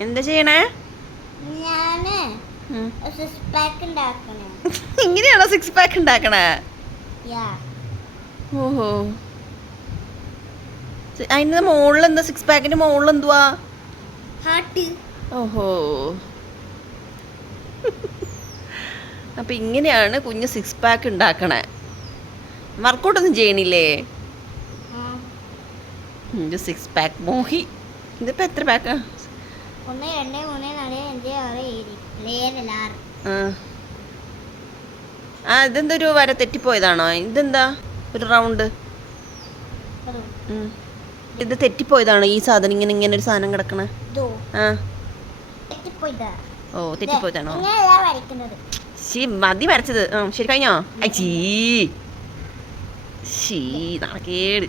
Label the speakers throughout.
Speaker 1: എന്താ ചെയ്യണേ? ഇങ്ങനെയാണോ സിക്സ് പാക്ക് ഉണ്ടാക്കണേ? ഓഹോ. അതിന്റെ മുകളിൽ എന്താ സിക്സ് പാക്കിന്റെ മുകളിൽ എന്തുവാ
Speaker 2: ഹാർട്ട്
Speaker 1: ഓഹോ. അപ്പൊ ഇങ്ങനെയാണ് കുഞ്ഞ് സിക്സ് പാക്ക് ഉണ്ടാക്കണേ. വർക്കൗട്ട് ഒന്നും ചെയ്യണില്ലേ? Six pack മോഹി. ഇതിപ്പോ എത്ര പാക്കാ
Speaker 2: ഒന്ന് രണ്ട് മൂന്ന് നാല് അഞ്ച് ആറ് ഏഴ് ഏഴല്ല ആറ്.
Speaker 1: ആ. ഇതെന്തൊരു വര തെറ്റിപ്പോയതാണോ? ഇതെന്താ? ഒരു റൗണ്ട്. ഇത് തെറ്റിപ്പോയതാണോ? ഈ സാധനം ഇങ്ങനെ ഇങ്ങനെ ഒരു സാധനം കിടക്കണേ? ആ. ഓ തെറ്റിപ്പോയതാണോ? ശീ മതി വരച്ചത്. ആ ശരി കഴിഞ്ഞോ? അച്ചീ ശീ നടക്കേട്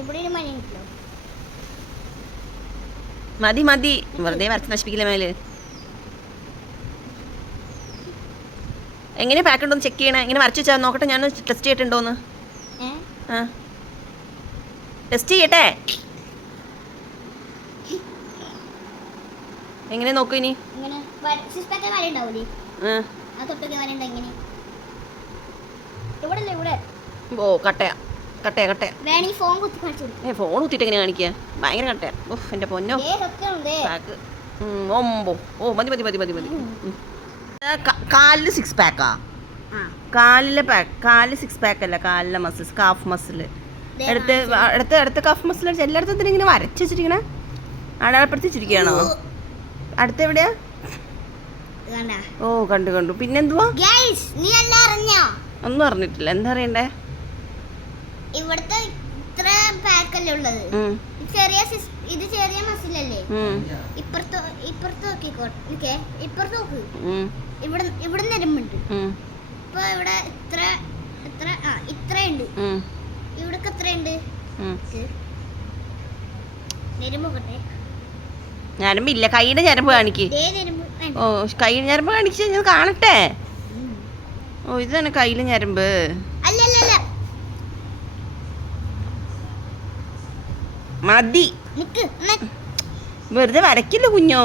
Speaker 2: ഇവിടെ ഒരു മണി കിട്ടില്ലോ
Speaker 1: മതി മതി. വെറുതെ വരച്ച് നശിപ്പിക്കില്ല മേൽ? എങ്ങനെ പാക്ക് ഉണ്ടോ ചെക്ക് ചെയ്യണേ? ഇങ്ങനെ വരച്ച് വെച്ചാൽ നോക്കട്ടെ ഞാൻ ടെസ്റ്റ് ചെയ്തിട്ടുണ്ടോന്ന്. ആ. ടെസ്റ്റ് ചെയ്യട്ടെ? എങ്ങനെ നോക്കൂ ഇനി? ഓ കട്ടയാ. കട്ടയാ കട്ടയാ. ഏ ഫോൺ കുത്തിട്ട് എങ്ങനെ കാണിക്കുക ഭയങ്കര കട്ടയാ. ഓഹ് എന്റെ പൊന്നോ. പാക്ക് ഒമ്പോ ഓ മതി മതി മതി മതി മതി. കാലിൽ സിക്സ് പാക്കാ കാലിലെ പാക്ക് കാലിൽ സിക്സ് പാക്ക് അല്ല കാലിലെ മസിൽ കാഫ് മസിൽ എടുത്ത്. അടുത്ത് അടുത്ത കഫ് മസിൽ എല്ലായിടത്തും ഇങ്ങനെ വരച്ച് വെച്ചിരിക്കണേ? അടയാളപ്പെടുത്തി വെച്ചിരിക്കുകയാണോ അടുത്ത് എവിടെയാ? ഓ കണ്ടു കണ്ടു. പിന്നെന്തുവാ? ഒന്നും അറിഞ്ഞിട്ടില്ല. എന്താ അറിയണ്ടേ?
Speaker 2: ഇവിടുത്തെ ഇത്ര പാക്കല്ലേ ഉള്ളത്? ചെറിയ ഇത് ചെറിയ മസിലല്ലേ ഇപ്പുറത്ത് ഇപ്പുറത്ത് നോക്കിക്കോട്ടെ ഇപ്പുറത്ത് നോക്ക്. ഇവിടെ ഇവിടെ നിരമ്പുണ്ട്. ഇപ്പൊ ഇവിടെ ഇത്ര ഇത്ര ആ ഇത്രയുണ്ട്. ഇവിടൊക്കെ എത്രയുണ്ട്?
Speaker 1: ഉം.
Speaker 2: നിരമ്പൊക്കട്ടെ
Speaker 1: ഞരമ്പില്ല കൈയുടെ ഞരമ്പ് കാണിക്ക്. ഓ കൈയുടെ ഞരമ്പ് കാണിച്ച് ഞാൻ കാണട്ടെ. ഓ ഇത് തന്നെ കയ്യിലെ ഞരമ്പ്
Speaker 2: അല്ല അല്ല അല്ല
Speaker 1: മതി. വെറുതെ വരക്കില്ല കുഞ്ഞോ?